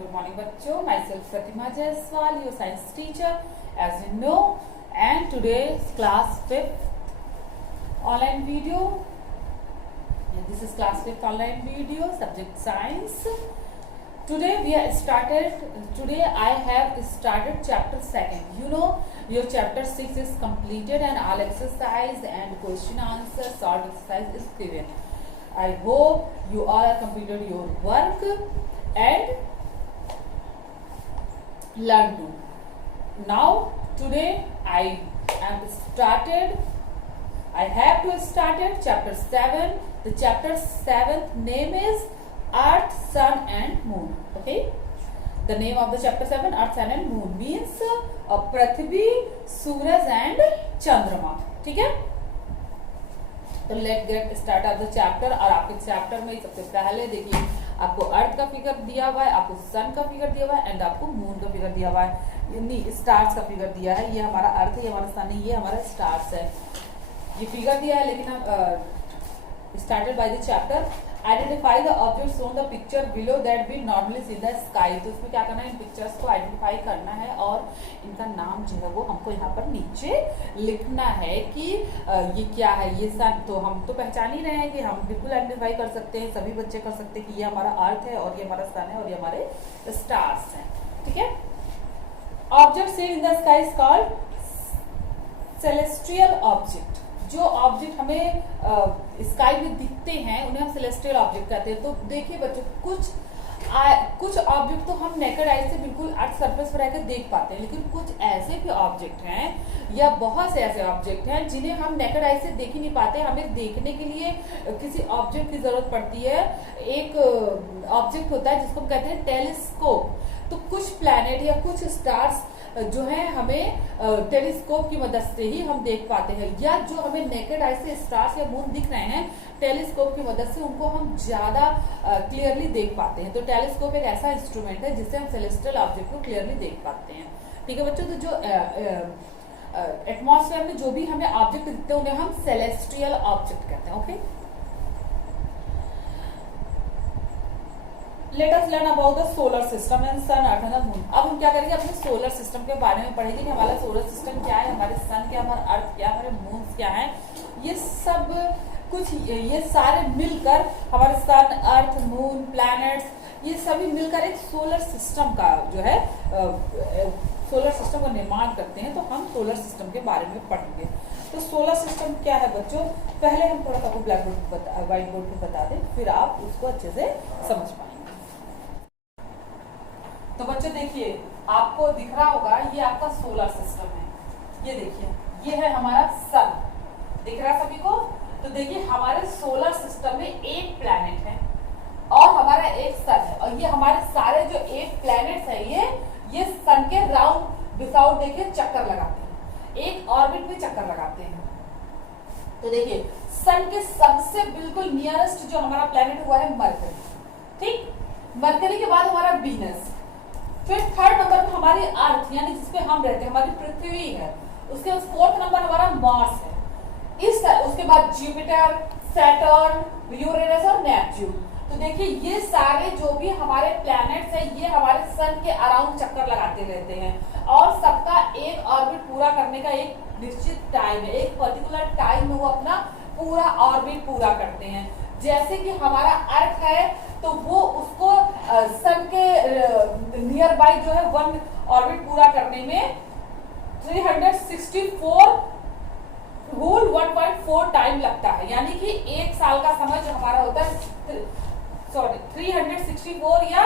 Good morning बच्चों, myself Pratima Jaiswal, your science teacher as you know, and today's class 5th online video. And this is class 5th online video, subject science. Today I have started chapter 2nd. You know your chapter 6 is completed and all exercise and question answer short exercise is given. I hope you all have completed your work and learn to. Now today I have to started chapter 7. The chapter 7th name is Earth, Sun and Moon. Okay, the name of the chapter 7 Earth, Sun and Moon means Prithvi, Suraj and चंद्रमा. ठीक है, तो let get start of the chapter. और आपके chapter में सबसे पहले देखिए आपको अर्थ का फिगर दिया हुआ है, आपको सन का फिगर दिया हुआ है एंड आपको मून का फिगर दिया हुआ है, यानी स्टार्स का फिगर दिया है. ये हमारा अर्थ है, ये हमारा सन है, ये हमारा स्टार्स है. ये फिगर दिया है, लेकिन हम started by the chapter. Identify the objects on the picture below that we normally see the sky. तो इसमें क्या करना है, इन पिक्चर्स को आइडेंटिफाई करना है और इनका नाम जो है वो हमको यहाँ पर नीचे लिखना है कि ये क्या है. ये सन तो हम तो पहचान ही रहे हैं कि हम बिल्कुल आइडेंटिफाई कर सकते हैं, सभी बच्चे कर सकते हैं कि ये हमारा अर्थ है और ये हमारा सन है और ये हमारे स्टार्स हैं. ठीक है, object seen in the sky is called celestial object. जो ऑब्जेक्ट हमें स्काई में दिखते हैं उन्हें हम सेलेस्टियल ऑब्जेक्ट कहते हैं. तो देखिए बच्चों, कुछ ऑब्जेक्ट तो हम नेकेड आई से बिल्कुल अर्थ सरफेस पर रहकर देख पाते हैं, लेकिन कुछ ऐसे भी ऑब्जेक्ट हैं या बहुत से ऐसे ऑब्जेक्ट हैं जिन्हें हम नेकेड आई से देख ही नहीं पाते. हमें देखने के लिए किसी ऑब्जेक्ट की जरूरत पड़ती है. एक ऑब्जेक्ट होता है जिसको हम कहते हैं टेलीस्कोप. तो कुछ प्लैनेट या कुछ स्टार्स जो है हमें टेलीस्कोप की मदद से ही हम देख पाते हैं, या जो हमें नेकेड आई से स्टार्स या मून दिख रहे हैं टेलीस्कोप की मदद से उनको हम ज्यादा क्लियरली देख पाते हैं. तो टेलीस्कोप एक ऐसा इंस्ट्रूमेंट है जिससे हम सेलेस्टियल ऑब्जेक्ट को क्लियरली देख पाते हैं. ठीक है बच्चों, तो जो एटमॉस्फेयर में जो भी हमें ऑब्जेक्ट दिखते हैं उन्हें हम सेलेस्टियल ऑब्जेक्ट कहते हैं. Okay, let us learn about the solar system and sun, earth and moon. अब हम क्या करेंगे, अपने सोलर सिस्टम के बारे में पढ़ेंगे कि हमारा सोलर सिस्टम क्या है, हमारे सन क्या, हमारा अर्थ क्या, हमारे मून क्या है. ये सब कुछ, ये सारे मिलकर हमारे सन, अर्थ, मून, प्लैनेट्स, ये सभी मिलकर एक सोलर सिस्टम का जो है सोलर सिस्टम का निर्माण करते हैं. तो हम सोलर सिस्टम के बारे में पढ़ेंगे. तो सोलर सिस्टम क्या है बच्चों, पहले हम थोड़ा सा ब्लैक बोर्ड व्हाइट बोर्ड पे बता दें, फिर आप उसको अच्छे से समझ पाएंगे. तो बच्चों देखिए, आपको दिख रहा होगा ये आपका सोलर सिस्टम है. ये देखिए, ये है हमारा सन. दिख रहा है सभी को? तो देखिए हमारे सोलर सिस्टम में एक प्लैनेट है और हमारा एक सन है, और ये हमारे सारे जो 8 प्लैनेट्स है ये सन के राउंड विदाउट देखिए चक्कर लगाते हैं, एक ऑर्बिट में चक्कर लगाते हैं. तो देखिए सन के सबसे बिल्कुल नियरेस्ट जो हमारा प्लैनेट हुआ है मरकरी. ठीक, मरकरी के बाद हमारा वीनस, फिर थर्ड नंबर पे हमारी अर्थ यानी जिसपे हम रहते हैं हमारी पृथ्वी है. उसके बाद फोर्थ नंबर हमारा मार्स है. उसके बाद जुपिटर, सैटर्न, यूरेनस और नेपच्यून. तो देखिए ये सारे जो भी हमारे प्लैनेट्स हैं ये हमारे सन के अराउंड चक्कर लगाते रहते हैं और सबका एक ऑर्बिट पूरा करने का एक निश्चित टाइम है, एक पर्टिकुलर टाइम में वो अपना पूरा ऑर्बिट पूरा करते हैं. जैसे कि हमारा अर्थ है तो वो उसको सन के नियर बाई जो है वन ऑर्बिट पूरा करने में 364 होल 1.4 टाइम लगता है. यानी कि एक साल का समय जो हमारा होता है 364 या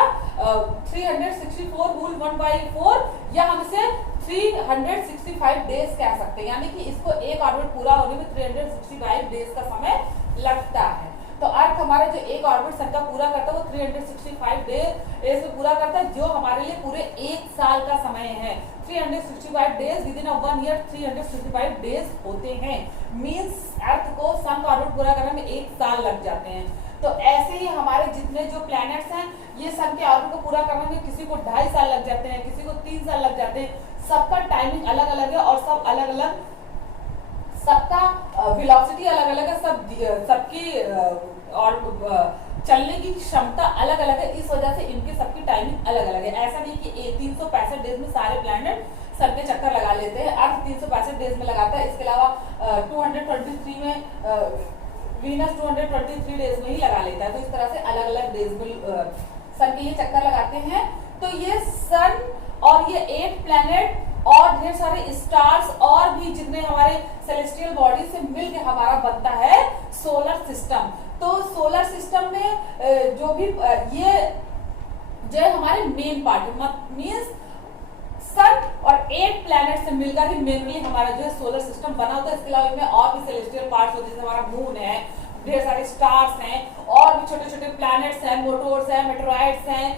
364 होल 1/4 या हम इसे 365 डेज कह सकते हैं. यानी कि इसको एक ऑर्बिट पूरा होने में 365 डेज का समय लगता है. तो अर्थ हमारा जो एक ऑर्बिट सन का पूरा करता है वो 365 डेज में पूरा करता है, जो हमारे लिए पूरे एक साल का समय है. 365 days with in 1 year 365 days होते हैं. मींस अर्थ को सन का ऑर्बिट पूरा करने में एक साल लग जाते हैं. तो ऐसे ही हमारे जितने जो प्लैनेट्स हैं ये सन के ऑर्बिट को पूरा करने में किसी को 2.5 साल लग जाते हैं, किसी को 3 साल लग जाते हैं. सबका टाइमिंग अलग अलग है और सब अलग अलग, सबका वेलोसिटी अलग अलग है, सबकी और चलने की क्षमता अलग अलग है. इस वजह से इनकी सबकी टाइमिंग अलग अलग है. नहीं कि 365 डेज में सारे प्लैनेट सन के चक्कर लगा लेते हैं। अर्थ 365 डेज में लगाता है, इसके अलावा 223 में वीनस 223 डेज में ही लगा लेता है। तो इस तरह से अलग अलग डेज में सन के ये चक्कर लगाते हैं। तो ये सन और ये 8 प्लैनेट और ढेर सारे स्टार्स और भी जितने हमारे सेलेस्टियल बॉडी से मिलकर हमारा बनता है सोलर सिस्टम। तो सोलर सिस्टम में जो भी ये जो हमारे मेन पार्ट मीन्स सन और 8 प्लैनेट से मिलकर ही मेनली हमारा जो है सोलर सिस्टम बना होता है। इसके अलावा इनमें और भी सेलेस्टियल पार्ट्स होते हैं, जैसे हमारा मून है, ढेर सारे स्टार्स हैं और भी छोटे छोटे प्लैनेट्स हैं, मोटोर्स हैं, मेटेरॉइड्स हैं,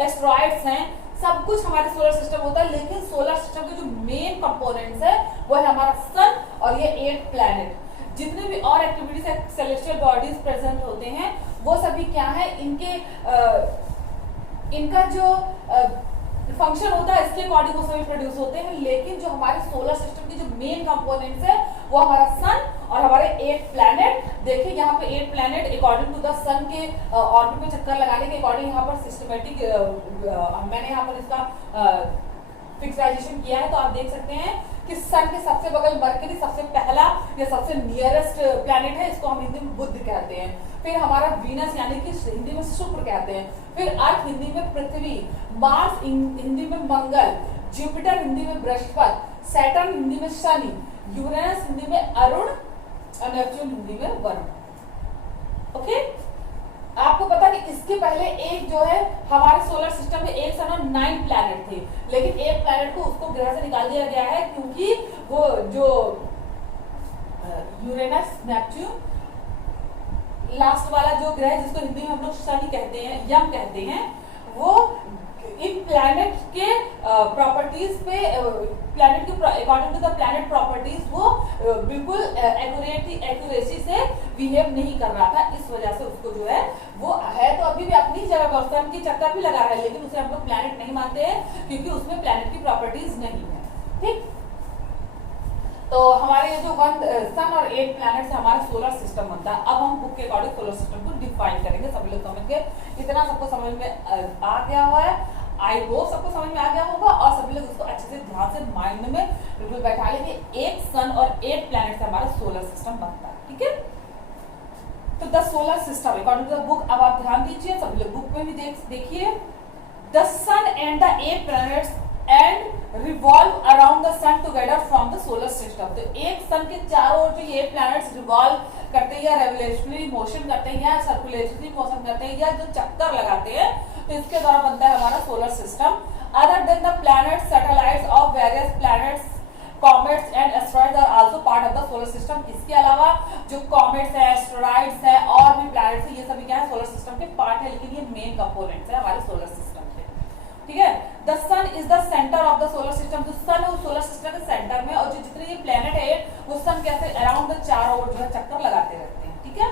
एस्ट्रॉइड्स हैं, सब कुछ हमारे सोलर सिस्टम होता है। लेकिन सोलर सिस्टम के जो मेन कंपोनेंट्स है वो है हमारा सन और ये 8 प्लैनेट। जितने भी और एक्टिविटीज सेलेस्टियल बॉडीज प्रेजेंट होते हैं वो सभी क्या है, इनका जो फंक्शन होता है इसके अकॉर्डिंग वो सभी प्रोड्यूस होते हैं। लेकिन जो हमारे सोलर सिस्टम के जो मेन कंपोनेंट्स है वो हमारा सन और हमारे 8 प्लैनेट। देखिए यहाँ पे 8 प्लैनेट अकॉर्डिंग टू द सन के ऑर्बिट में चक्कर लगाने के अकॉर्डिंग यहाँ पर सिस्टमेटिक मैंने यहाँ पर इसका फिक्साइजेशन किया है। तो आप देख सकते हैं कि सन के सबसे बगल मरकरी सबसे पहला या सबसे नियरेस्ट प्लैनेट है, इसको हम हिंदी में बुध कहते हैं। फिर हमारा वीनस यानी कि हिंदी में शुक्र कहते हैं। फिर अर्थ हिंदी में पृथ्वी, मार्स हिंदी में मंगल, जुपिटर हिंदी में बृहस्पति, सैटर्न हिंदी में शनि, यूरेनस हिंदी में अरुण और नेपच्यून हिंदी में वरुण। ओके, आपको पता कि इसके पहले एक जो है हमारे सोलर सिस्टम में एक सन और 9 प्लैनेट थे, लेकिन एक प्लैनेट को उसको ग्रह से निकाल दिया गया है क्योंकि वो जो यूरेनस, नेपच्यून, लास्ट वाला जो ग्रह जिसको हिंदी में हम लोग शनि कहते हैं, यम कहते हैं, वो इन प्लैनेट के प्रॉपर्टीज पे प्लैनेट के according to the planet properties वो बिल्कुल एक्यूरेसी से बिहेव नहीं कर रहा था। इस वजह से उसको जो है वो है तो अभी भी अपनी जगह पर सन की चक्कर भी लगा रहा है, लेकिन उसे हम लोग प्लैनेट नहीं मानते हैं क्योंकि उसमें प्लैनेट की प्रॉपर्टीज नहीं है। ठीक, तो हमारे जो सन और 8 प्लैनेट से हमारा सोलर सिस्टम बनता है। अब हम बुक के अकॉर्डिंग सोलर सिस्टम को डिफाइन करेंगे। सभी लोग समझ गए, इतना सबको समझ में आ गया हुआ है। आई होप सबको समझ में आ गया होगा और सभी लोग इसको अच्छे से ध्यान से माइंड में बिल्कुल बैठा लेंगे। एक सन और 8 प्लैनेट से हमारा सोलर सिस्टम बनता है। ठीक है, तो the solar system according to the book, अब आप ध्यान दीजिए, सभी लोग बुक में भी देखिए, the sun and the 8 planets and revolve around the sun together from the solar system. तो एक सन के चारों ओर जो ये प्लैनेट्स रिवॉल्व करते हैं या रेवोल्यूशनरी मोशन करते हैं या सर्कुलेटरी मोशन करते हैं या जो चक्कर लगाते हैं, तो इसके द्वारा बनता है हमारा solar system. Other than the planets, satellites of various planets, comets and asteroids are also part of the solar system. इसके अलावा जो कॉमेट्स है, एस्ट्रॉइड्स है और भी प्लैनेट्स है, ये सभी क्या है, सोलर सिस्टम के पार्ट है, लेकिन ये मेन कंपोनेंट्स है हमारे सोलर सिस्टम के। ठीक है, the sun is the centre of the solar system. जो सन है वो सोलर सिस्टम के सेंटर में, और जो जितने ये प्लैनेट है वो सन के ऐसे अराउंड द चारों ओर जो है चक्कर लगाते रहते हैं। ठीक है,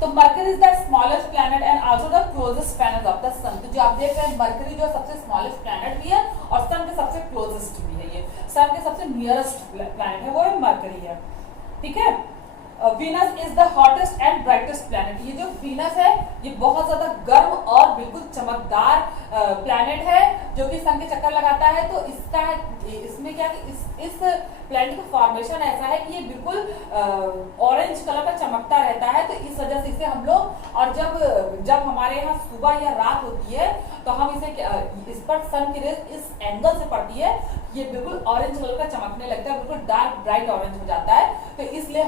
तो Mercury is the smallest planet and also the closest planet of the sun. तो जो आप देख रहे हैं मरकरी जो सबसे स्मॉलेस्ट प्लैनेट भी है और सन के सबसे क्लोजेस्ट भी है। ये सन के सबसे नियरेस्ट प्लैनेट है, वो है मरकरी है। ठीक है, Venus is the hottest and brightest planet. ये जो वीनस है ये बहुत ज्यादा गर्म और बिल्कुल चमकदार प्लैनेट है जो कि सन के चक्कर लगाता है। तो इसमें क्या इस प्लैनेट का फॉर्मेशन ऐसा है कि ये बिल्कुल ऑरेंज कलर का चमकता रहता है। तो इस वजह से इसे हम लोग, और जब हमारे यहाँ सुबह या रात होती है तो हम इस पर सन की रेज इस एंगल से पड़ती है, ये बिल्कुल ऑरेंज कलर का चमकने लगता है, बिल्कुल डार्क ब्राइट ऑरेंज हो जाता है। तो इसलिए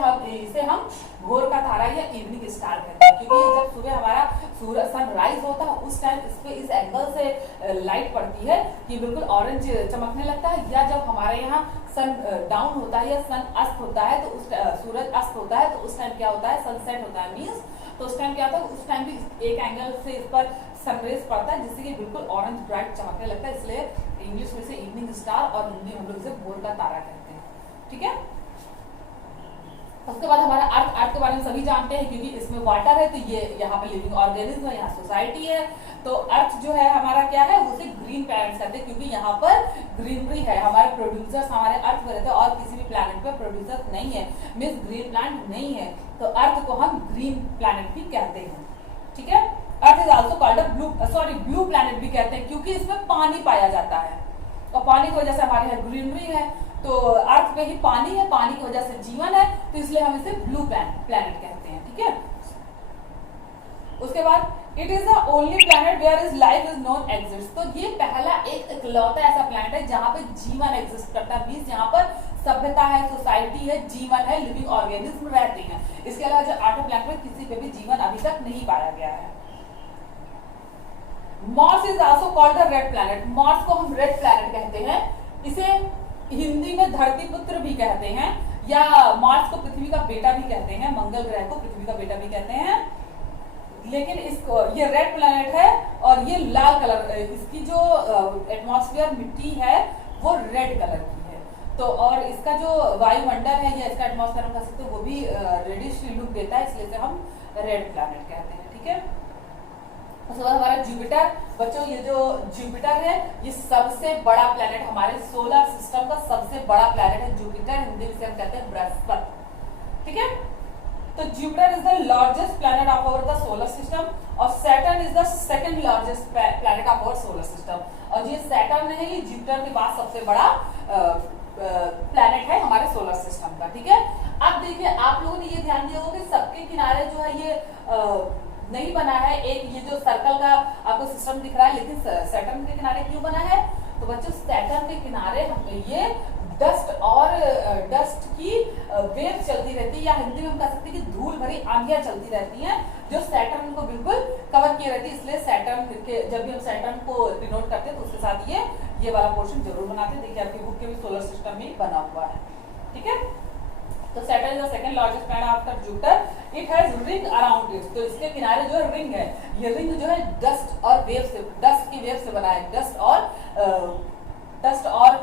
हम भोर का तारा या इवनिंग स्टार कहते हैं, क्योंकि जब सुबह हमारा सूरज सनराइज होता है उस टाइम इस पे इस एंगल से लाइट पड़ती है कि बिल्कुल ऑरेंज चमकने लगता है। या जब हमारे यहाँ सन डाउन होता है या सन अस्त होता है तो उस सूरज अस्त होता है तो उस टाइम क्या होता है, सनसेट होता है मीन्स, तो उस टाइम क्या होता है, उस टाइम भी एक एंगल से इस पर सनरेज पड़ता है जिससे कि बिल्कुल ऑरेंज ब्राइट चमकने लगता है। इसलिए इंग्लिश में से इवनिंग स्टार और हिंदी हम लोग इसे भोर का तारा कहते हैं। ठीक है, उसके बाद हमारा अर्थ के बारे में सभी जानते हैं क्योंकि इसमें वाटर है, तो ये यहाँ पे लिविंग ऑर्गेनिज्म है, यहाँ सोसाइटी है। तो अर्थ जो है हमारा क्या है, उसे ग्रीन प्लैनेट कहते हैं क्योंकि यहाँ पर ग्रीनरी है। हमारे प्रोड्यूसर्स हमारे अर्थ पर रहते हैं और किसी भी प्लैनेट पर प्रोड्यूसर्स नहीं है, मीन्स ग्रीन प्लांट नहीं है। तो अर्थ को हम ग्रीन प्लैनेट भी कहते हैं। ठीक है, earth is also called a blue planet भी कहते हैं, क्योंकि इसमें पानी पाया जाता है और पानी की वजह से हमारे यहाँ ग्रीनरी है। तो अर्थ पे ही पानी है, पानी की वजह से जीवन है, तो इसलिए हम इसे ब्लू प्लैनेट कहते हैं। ठीक है, उसके बाद it is the only planet where is life is non exist. तो ये पहला एक इकलौता ऐसा प्लैनेट है जहां पे जीवन एग्जिस्ट करता है, मींस यहाँ पर सभ्यता है, सोसाइटी है, जीवन है, लिविंग ऑर्गेनिज्म रहते हैं। इसके अलावा जो 8 प्लैनेट में किसी पे भी जीवन अभी तक नहीं पाया गया है। Mars is also called the red planet. Mars को हम रेड प्लैनेट कहते हैं, इसे हिंदी में धरती पुत्र भी कहते हैं, या मार्स को पृथ्वी का बेटा भी कहते हैं, मंगल ग्रह को पृथ्वी का बेटा भी कहते हैं। लेकिन इसको ये रेड प्लैनेट है और ये लाल कलर, इसकी जो एटमॉस्फेयर मिट्टी है वो रेड कलर की है। तो और इसका जो वायुमंडल है या इसका एटमॉस्फेयर हम कह सकते हैं वो भी रेडिश लुक देता है, इसलिए से हम रेड प्लैनेट कहते हैं। ठीक है, उसके बाद हमारा जुपिटर। बच्चों ये जो जुपिटर है ये सबसे बड़ा प्लैनेट, हमारे सोलर सिस्टम का सबसे बड़ा प्लैनेट है जुपिटर, हिंदी में हम कहते हैं बृहस्पति। ठीक है, तो Jupiter is the largest planet of our the solar system और Saturn is the second largest planet of our solar system. और ये सैटर्न है, ये जुपिटर के बाद सबसे बड़ा प्लैनेट है हमारे सोलर सिस्टम का। ठीक है, अब देखिए आप लोगों ने ये ध्यान दिया होगा कि सबके किनारे जो है ये नहीं बना है, एक ये जो सर्कल का आपको सिस्टम दिख रहा है, लेकिन सैटर्न के किनारे क्यों बना है? तो बच्चों सैटर्न के किनारे ये डस्ट की वेव चलती रहती है, या हिंदी में हम कह सकते हैं कि धूल भरी आंधियां चलती रहती हैं जो सैटर्न को बिल्कुल कवर किए रहती है। इसलिए सैटर्न के जब भी हम सैटर्न को डिनोट करते हैं तो उसके साथ ये वाला पोर्शन जरूर बनाते हैं। देखिए आपकी बुक के भी सोलर सिस्टम में बना हुआ है। ठीक है, तो Saturn is the second largest planet after Jupiter. It has ring around it. तो इसके किनारे जो है रिंग है, ये रिंग जो है डस्ट और वेव से, डस्ट की वेव से बना है। डस्ट और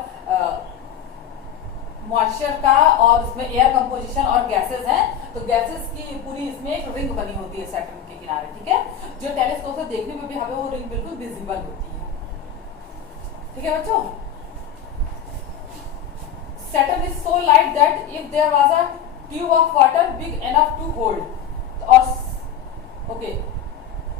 मॉइस्चर का और उसमें एयर कंपोजिशन और गैसेस हैं, तो गैसेस की पूरी इसमें एक रिंग बनी होती है सैटर्न के किनारे। ठीक है, जो टेलीस्कोप से देखने में भी हमें वो रिंग बिल्कुल विजिबल होती है। ठीक है बच्चों, Saturn is so light that if there was a tube of water big enough to hold, or okay,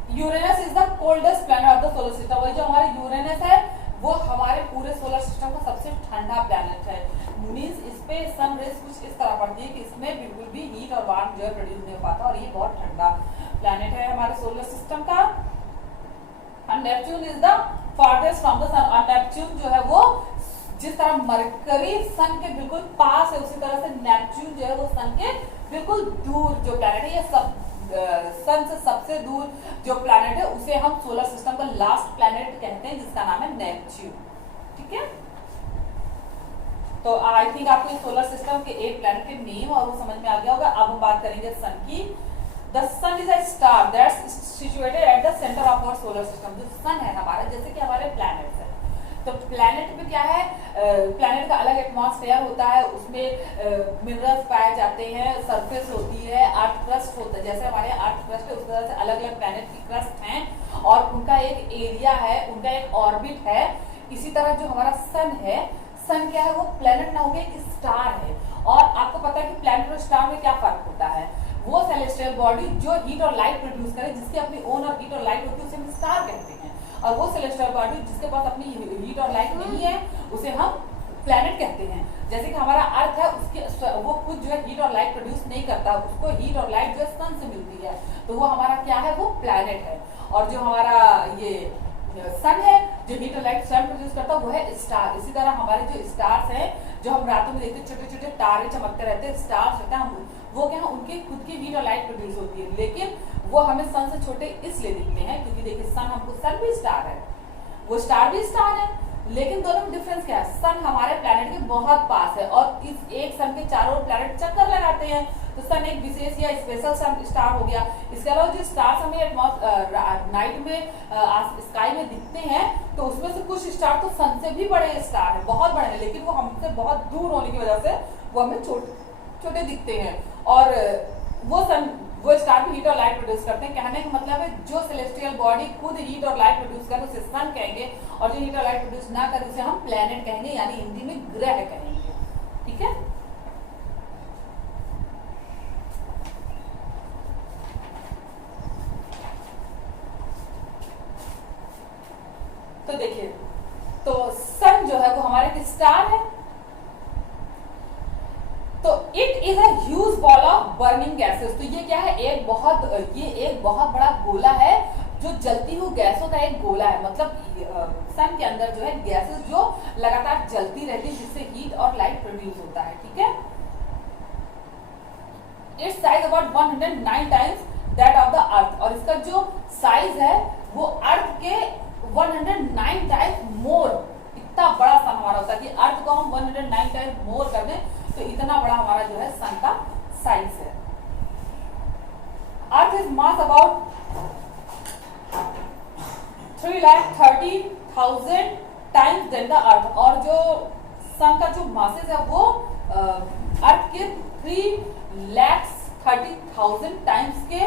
Uranus is the coldest planet of the solar system। वही जो हमारे यूरेनस है वो हमारे पूरे सोलर सिस्टम का सबसे ठंडा प्लैनेट है। मींस इस पे सन रेज कुछ इस तरह पड़ती है कि इसमें बिल्कुल भी हीट और वार्म जो है प्रोड्यूस नहीं हो पाता, और ये बहुत ठंडा प्लैनेट है हमारे सोलर सिस्टम का। Neptune is the farthest from the sun. और नेपच्यून जो है वो जिस तरह मरकरी सन के बिल्कुल पास है, उसी तरह से नेपच्यून जो है वो सन के बिल्कुल दूर जो प्लैनेट है, ये सन से सबसे दूर जो प्लैनेट है उसे हम सोलर सिस्टम का लास्ट प्लैनेट कहते हैं, जिसका नाम है नेपच्यून। ठीक है, तो आई थिंक आपको इस सोलर सिस्टम के 8 प्लैनेट के नेम और वो समझ में आ गया होगा। अब हम बात करेंगे सन की। The sun is a star that's situated at the centre of our solar system. जो सन है हमारा, जैसे कि हमारे प्लैनेट्स है, तो प्लैनेट में क्या है, प्लैनेट का अलग एटमॉस्फेयर होता है, उसमें मिनरल्स पाए जाते हैं, सरफेस होती है, अर्थ क्रस्ट होता है। जैसे हमारे अर्थ क्रस्ट है उस तरह से अलग अलग प्लैनेट की क्रस्ट हैं और उनका एक एरिया है, उनका एक ऑर्बिट है। इसी तरह जो हमारा सन है, सन क्या है, वो प्लैनेट ना होकर एक स्टार है। और आपको पता है कि प्लैनेट और स्टार में क्या फर्क होता है? वो सेलेस्टियल बॉडी जो हीट और लाइट प्रोड्यूस करे, जिसकी अपनी ओन और हीट और लाइट होती है, उसे हम स्टार कहते हैं। और वो सेलेस्टियल बॉडी जिसके पास अपनी हीट और लाइट नहीं है, उसे हम प्लैनेट कहते हैं। जैसे कि हमारा अर्थ है, उसके वो खुद जो है हीट और लाइट प्रोड्यूस नहीं करता, उसको हीट और लाइट जो है सन से मिलती है, तो वो हमारा क्या है, वो प्लैनेट है। और जो हमारा ये सन है जो हीट और लाइट सन प्रोड्यूस करता है वो है स्टार। इसी तरह हमारे जो स्टार्स हैं, जो हम रातों में देखते हैं छोटे छोटे तारे चमकते रहते हैं, स्टार्स होते हैं, वो क्या है, उनकी खुद की हीट और लाइट प्रोड्यूस होती है, लेकिन वो हमें सन से छोटे इसलिए दिखते हैं क्योंकि देखिए सन हमको, सन भी स्टार है, वो स्टार भी स्टार है, लेकिन दोनों में डिफरेंस क्या है? सन हमारे प्लैनेट के बहुत पास है और इस एक सन के चारों प्लैनेट चक्कर लगाते हैं, तो सन एक विशेष या स्पेशल सन स्टार हो गया। इसके अलावा जो स्टार्स हमें नाइट में स्काई में दिखते हैं, तो उसमें से कुछ स्टार तो सन से भी बड़े स्टार है, बहुत बड़े हैं, लेकिन वो हमसे बहुत दूर होने की वजह से वो हमें छोटे दिखते हैं। और वो स्टार भी हीट और लाइट प्रोड्यूस करते हैं। कहने का मतलब है जो सेलेस्टियल बॉडी खुद हीट और लाइट प्रोड्यूस करे उसे सन कहेंगे, और जो हीट और लाइट प्रोड्यूस ना करे उसे हम प्लैनेट कहेंगे, यानी हिंदी में ग्रह कहेंगे। ठीक है, तो देखिए, तो सन जो है वो हमारे एक स्टार है। तो it is a huge ball of burning gases. तो ये क्या है, ये एक बहुत बड़ा गोला है जो जलती हुई गैसों का एक गोला है। मतलब सन के अंदर जो है गैसेस जो लगातार जलती रहती है, जिससे हीट और लाइट प्रोड्यूस होता है। ठीक है, it's size about 109 times that of the earth. और इसका जो साइज है वो अर्थ के 109 टाइम्स मोर, इतना बड़ा सन हमारा होता है कि अर्थ को हम 109 टाइम्स मोर कर दें तो इतना बड़ा हमारा जो है सन का साइज है। Earth is mass about 3,30,000 times than the earth. और जो सन का जो मासेस है वो अर्थ के 3,30,000 टाइम्स के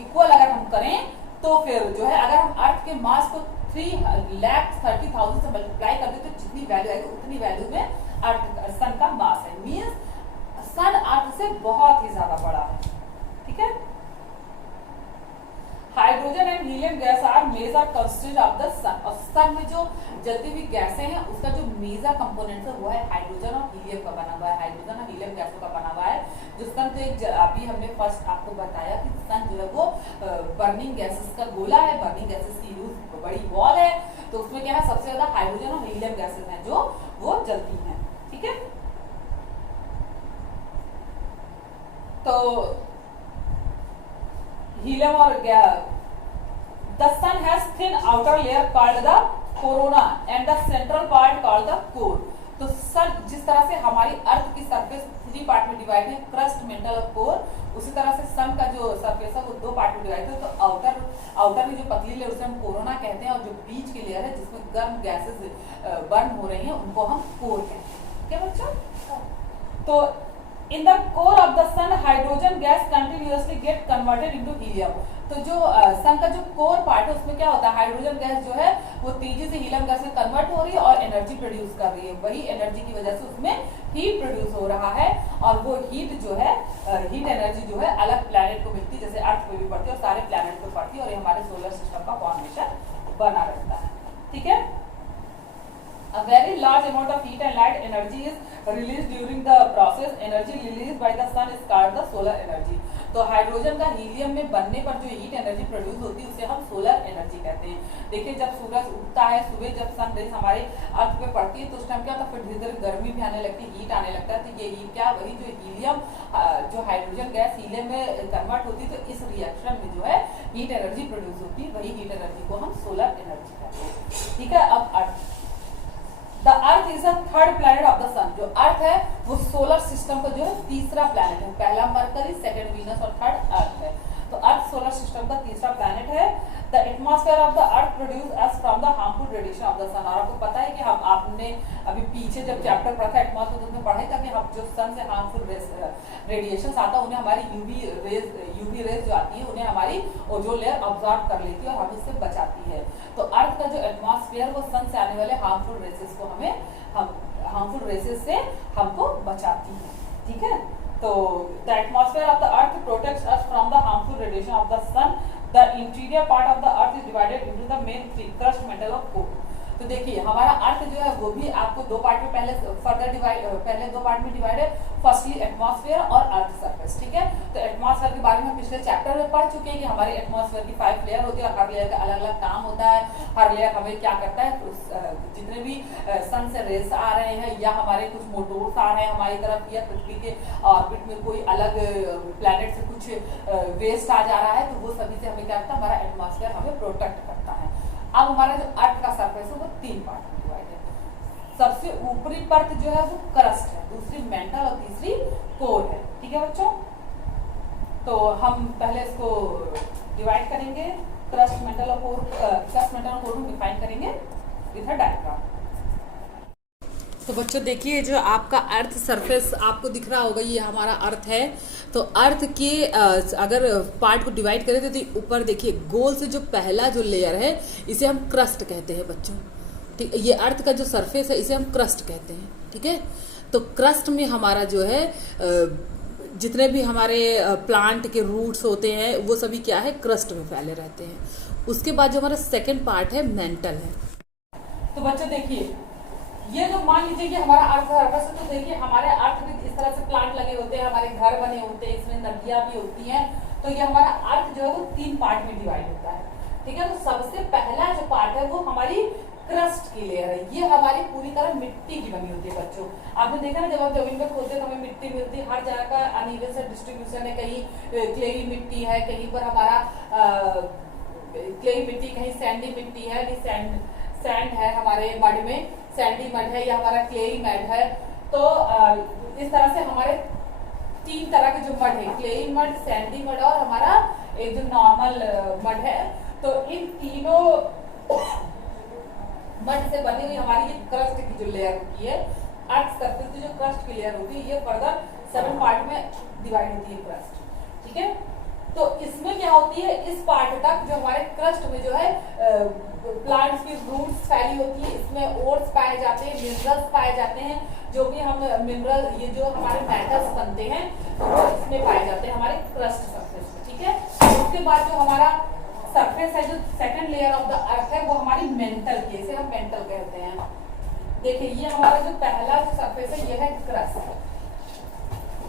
इक्वल अगर हम करें तो फिर जो है अगर हम अर्थ के मास को 3,30,000 से मल्टीप्लाई कर दें तो जितनी वैल्यू आएगी उतनी वैल्यू में अर्थ सन का मास है। मींस सन अर्थ से बहुत ही ज्यादा बड़ा है। ठीक है, hydrogen and helium gas are major constituent of the sun. और सन में जो जलती हुई गैसें हैं उसका जो मेजर कंपोनेंट है वो है हाइड्रोजन और हीलियम का बना हुआ है। हाइड्रोजन और हीलियम गैसों का बना हुआ है। जो सन तो एक अभी हमने फर्स्ट आपको बताया कि सन जो है वो बर्निंग गैसेस का गोला है, बर्निंग गैसेस की यूज बड़ी बॉल है। तो उसमें क्या है, सबसे ज्यादा हाइड्रोजन और हीलियम गैसेस हैं जो वो जलती हैं। ठीक है, तो हीलियम और the sun has thin outer layer called the corona and the central part called the core. तो सन जिस तरह से हमारी अर्थ की सरफेस 3 पार्ट में डिवाइड है, क्रस्ट, मेंटल और कोर, उसी तरह से सन का जो सरफेस है वो 2 पार्ट में डिवाइड है। तो आउटर में जो पतली लेयर उसे हम कोरोना कहते हैं और जो बीच की लेयर है जिसमें गर्म गैसेस बर्न हो रही हैं उनको हम कोर कहते हैं। क्या बच्चों? तो in the core of the sun hydrogen gas continuously get converted into helium। तो जो सन का जो कोर पार्ट है उसमें क्या होता है, हाइड्रोजन गैस जो है वो तेजी से हीलियम गैस में कन्वर्ट हो रही है और एनर्जी प्रोड्यूस कर रही है। वही एनर्जी की वजह से उसमें हीट प्रोड्यूस हो रहा है और वो हीट जो है हीट एनर्जी जो है अलग प्लैनेट को मिलती है, जैसे अर्थ पे भी पड़ती है और सारे प्लैनेट को पड़ती है और ये हमारे सोलर सिस्टम का फॉर्मेशन बना रहता है। ठीक है, a very large amount of heat and light energy is released during the process। energy released by the sun is called the solar energy। तो हाइड्रोजन का हीलियम में बनने पर जो हीट एनर्जी प्रोड्यूस होती है उसे हम सोलर एनर्जी कहते हैं। देखिए, जब सूरज उगता है सुबह, जब सन रेज हमारे अर्थ पे पड़ती है तो उस टाइम क्या होता है, फिर धीरे धीरे गर्मी भी आने लगती है, हीट आने लगता है। तो ये हीट क्या, वही जो हीलियम जो हाइड्रोजन गैस हीलियम में कन्वर्ट होती है तो इस रिएक्शन में जो है हीट एनर्जी प्रोड्यूस होती है, वही हीट एनर्जी को हम सोलर एनर्जी कहते हैं। ठीक है, अब Earth, the earth is a third planet of the sun. जो अर्थ है वो सोलर सिस्टम का जो है तीसरा प्लैनेट है। पहला मरकरी, सेकंड वीनस और थर्ड अर्थ है। तो अर्थ सोलर सिस्टम का तीसरा प्लैनेट है। The atmosphere of the Earth produce as from the harmful radiation of the sun. और आपको पता है कि हम आपने अभी पीछे जब चैप्टर पढ़ा था एटमॉस्फेयर, उसमें पढ़ा था कि हम जो सन से हार्मफुल रेडिएशन आता है उन्हें हमारी यूवी रेज जो आती है उन्हें हमारी ओजोन लेयर ऑब्जॉर्ब कर लेती है और हमें इससे बचाती है। तो अर्थ का जो एटमॉस्फेयर वो सन से आने वाले हार्मफुल रेसेस को हार्मफुल रेसेस से हमको बचाती है। ठीक है, तो the atmosphere of the earth protects us from the harmful radiation of the sun. The interior part of the earth is divided into the main 3 crust, metal और core. तो देखिए, हमारा अर्थ जो है वो भी आपको 2 पार्ट में पहले 2 पार्ट में डिवाइड है। फर्स्टली एटमॉस्फेयर और अर्थ सरफेस। ठीक है, तो एटमॉस्फेयर के बारे में हम पिछले चैप्टर में पढ़ चुके हैं कि हमारी एटमॉस्फेयर की 5 लेयर होती है और हर लेयर का अलग अलग काम होता है। हर लेयर हमें क्या करता है, जितने भी सन से रेस आ रहे हैं या हमारे कुछ मोटोर्स आ रहे हैं हमारी तरफ या पृथ्वी के ऑर्बिट में कोई अलग प्लैनेट से कुछ वेस्ट आ जा रहा है तो वो सभी से हमें क्या करता है, हमारा एटमॉस्फेयर हमें प्रोटेक्ट करता है। अब हमारा जो अर्थ का सरफेस है वो 3 पार्ट में डिवाइड है। सबसे ऊपरी परत जो है वो क्रस्ट है, दूसरी मेंटल और तीसरी कोर है। ठीक है बच्चों, तो हम पहले इसको डिवाइड करेंगे, क्रस्ट, मेंटल और कोर को डिफाइन करेंगे विद अ डायग्राम। तो बच्चों देखिए, जो आपका अर्थ सरफेस आपको दिख रहा होगा ये हमारा अर्थ है। तो अर्थ के अगर पार्ट को डिवाइड करें तो ऊपर देखिए गोल से जो पहला जो लेयर है इसे हम क्रस्ट कहते हैं बच्चों। ठीक, ये अर्थ का जो सरफेस है इसे हम क्रस्ट कहते हैं। ठीक है, तो क्रस्ट में हमारा जो है जितने भी हमारे प्लांट के रूट्स होते हैं वो सभी क्या है, क्रस्ट में फैले रहते हैं। उसके बाद जो हमारा सेकेंड पार्ट है मेंटल है। तो बच्चों देखिए, ये जो मान लीजिए कि हमारा अर्थ सर्फेस है, तो देखिए हमारे अर्थ में इस तरह से प्लांट लगे होते हैं, हमारे घर बने होते हैं, इसमें नदियां भी होती हैं। तो ये हमारा अर्थ जो है वो 3 पार्ट में डिवाइड होता है, ठीक है। तो सबसे पहला जो पार्ट है वो हमारी क्रस्ट की लेयर है। ये हमारी पूरी तरह मिट्टी की बनी होती है बच्चों। आपने देखा ना, जब आप जमीन में खोदते हैं तो हमें मिट्टी मिलती है, हर जगह का अनइवन सा डिस्ट्रीब्यूशन है, कहीं क्लेई मिट्टी है, कहीं पर हमारा क्लेई मिट्टी, कहीं सैंडी मिट्टी है, सैंड है हमारे मड में, सैंडी मड है, या हमारा क्लेई मड है। तो इस तरह से हमारे 3 तरह के जो मड है, क्लेई मड, सैंडी मड और हमारा एक जो नॉर्मल मड है। तो इन तीनों मड से बनी हुई हमारी ये क्रस्ट की जो लेयर होती है, अर्थ सरफेस की जो क्रस्ट की लेयर होती है, ये फर्दर 7 पार्ट में डिवाइड होती है क्रस्ट, ठीक है। तो इसमें क्या होती है, इस पार्ट तक जो हमारे क्रस्ट में जो है प्लांट्स की रूट्स फैली होती है, इसमें ओट्स पाए जाते हैं, मिनरल्स पाए जाते हैं, जो भी हम मिनरल, ये जो हमारे मेटल्स बनते हैं वो इसमें पाए जाते हैं हमारे क्रस्ट सरफेस में, ठीक है। उसके बाद जो हमारा सरफेस है, जो सेकंड लेयर ऑफ द अर्थ है, वो हमारी मेंटल की, इसे हम मेंटल कहते हैं। देखिए ये हमारा जो पहला जो सरफेस है, ये है क्रस्ट,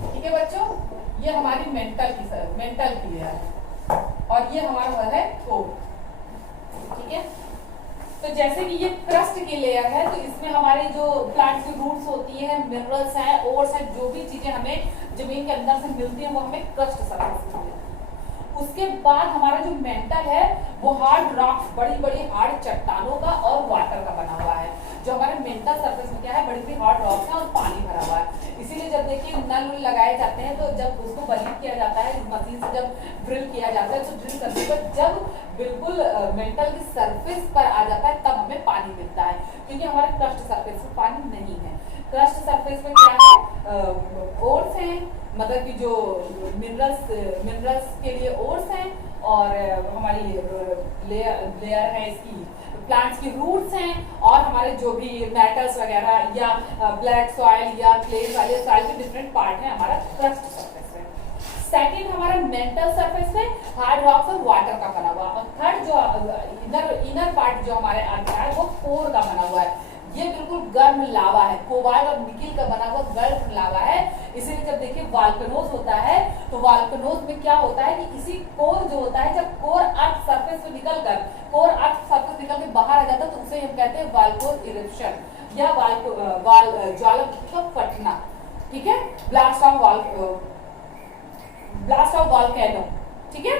ठीक है बच्चों। ये हमारी मेंटल की लेयर है, और ये हमारा है कोर, ठीक है। तो जैसे कि ये क्रस्ट की लेयर है, तो इसमें हमारे जो प्लांट की रूट्स होती है, मिनरल्स हैं, ओर्स हैं, जो भी चीजें हमें जमीन के अंदर से मिलती हैं वो हमें क्रस्ट सरफेस से मिलती है। उसके बाद हमारा जो मेंटल है वो हार्ड रॉक्स, बड़ी बड़ी हार्ड चट्टानों का और वाटर का बना हुआ है। जो हमारे मेंटल सरफेस में क्या है, बड़ी बड़ी हार्ड रॉक्स है और पानी भरा हुआ है। इसीलिए जब देखिए नल लगाए जाते हैं, तो जब उसको बरीक किया जाता है मशीन से, जब ड्रिल किया जाता है, तो ड्रिल करने पर जब बिल्कुल मेंटल की सरफेस पर आ जाता है तब हमें पानी मिलता है, क्योंकि हमारे क्रस्ट सरफेस में पानी नहीं है। क्रस्ट सरफेस में क्या है, ओर्स हैं, मतलब कि जो मिनरल्स के लिए ओर्स हैं, और हमारी लेयर है इसकी प्लांट्स की रूट्स हैं, और हमारे जो भी मेटल्स वगैरह या ब्लैक सॉइल या क्ले वाले सॉइल के डिफरेंट पार्ट है हमारा क्रस्ट सरफेस में। सेकंड हमारा मेंटल सरफेस में हार्ड रॉक्स और वाटर का बना हुआ, और थर्ड जो इनर पार्ट जो हमारे अर्थ है वो कोर का बना हुआ है। ये बिल्कुल गर्म लावा है, कोबाल्ट और निकिल का बना हुआ गर्म लावा है। इसीलिए जब देखिए वोल्केनोज होता है, तो वोल्केनोज में क्या होता है कि इसी कोर जो होता है, जब कोर अर्थ सरफेस से निकलकर कोर अर्थ सरफेस निकल के बाहर आ जाता है, तो उसे हम कहते हैं वोल्केनो इरप्शन या ज्वालामुखी का फटना, ठीक है, ब्लास्ट ऑफ वोल्केनो, ठीक है।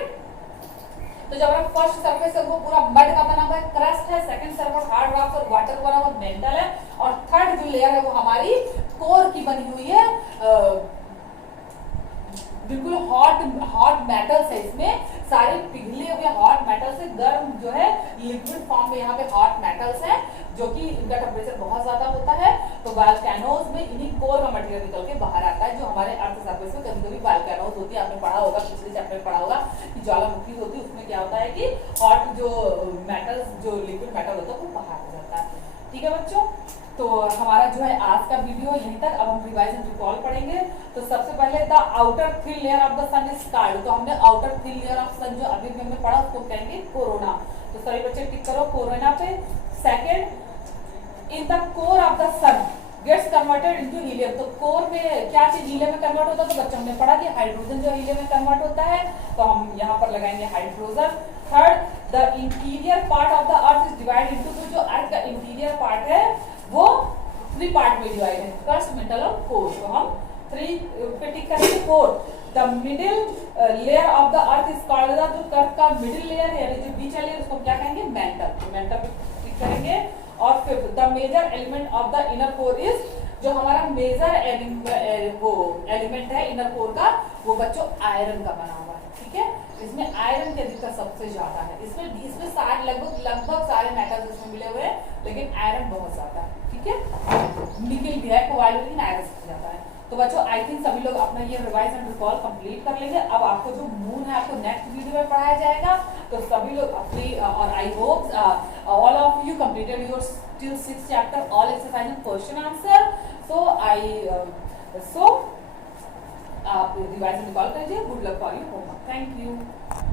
तो जब हमारा फर्स्ट सरफेस है वो पूरा मड का बना हुआ है, क्रस्ट है, सेकंड सरफेस हार्ड रॉक और वाटर का बना हुआ मेंटल है, और थर्ड जो लेयर है वो हमारी कोर की बनी हुई है, बिल्कुल हॉट मेटल्स है, इसमें सारे पिघले हुए हॉट मेटल्स है, गर्म जो है लिक्विड फॉर्म में यहाँ पे हॉट मेटल्स है, जो कि इनका टेम्परेचर बहुत ज्यादा होता है। तो वोल्केनोज में इन्हीं कोर का मटेरियल निकल के बाहर आता है, जो हमारे अर्थ सरफेस में कभी कभी वोल्केनोज होती है। आपने पढ़ा होगा, पिछले चैप्टर में पढ़ा होगा कि ज्वालामुखी होती है, उसमें क्या होता है कि हॉट जो मेटल्स, जो लिक्विड मेटल होता है वो बाहर आ जाता है, ठीक है बच्चों। तो हमारा जो है आज का वीडियो यहीं तक। अब हम रिवाइज एंड रिकॉल पढ़ेंगे। तो सबसे पहले the outer thin layer of the sun is called, तो हमने outer thin layer of sun जो अभी हमने पढ़ा उसको कहेंगे कोरोना। तो सभी बच्चे टिक करो कोरोना पे। Second, in the core of the sun gets converted into helium, तो कोर में क्या चीज हीलियम में कन्वर्ट होता है, तो बच्चों हमने पढ़ा कि हाइड्रोजन जो हीलियम में कन्वर्ट होता है, तो हम यहाँ पर लगाएंगे hydrogen. Third, the interior part of the earth is divided into, तो जो अर्थ का इंटीरियर पार्ट है वो 3 पार्ट में डिवाइड है, क्रस्ट, मेंटल और कोर। तो हम 3 पे टिक करेंगे। Fourth, the middle layer of the earth is called, जो अर्थ का मिडिल लेयर है यानी जो बीच लेयर उसको क्या कहेंगे, मेंटल, तो मेंटल पे टिक करेंगे। और fifth, the major element of the inner core is, जो हमारा मेजर एलिमेंट है इनर कोर का, वो बच्चों आयरन का बना हुआ है, ठीक है। इसमें आयरन की अधिकता सबसे ज्यादा है, इसमें सारे लगभग सारे मेटल्स इसमें मिले हुए हैं, लेकिन आयरन बहुत ज्यादा है, ठीक है। निकिल भी है, कोबाल्ट, लेकिन आयरन सबसे ज्यादा है। तो बच्चों आई थिंक सभी लोग अपना ये रिवाइज एंड रिकॉल कंप्लीट कर लेंगे। अब आपको जो मून है आपको नेक्स्ट वीडियो में पढ़ाया जाएगा, तो सभी लोग अपनी, और I hope all of you completed your till 6th chapter, all exercise and question answer. So आप रिवाइज एंड रिकॉल करिए। Good luck for your homework. Thank you.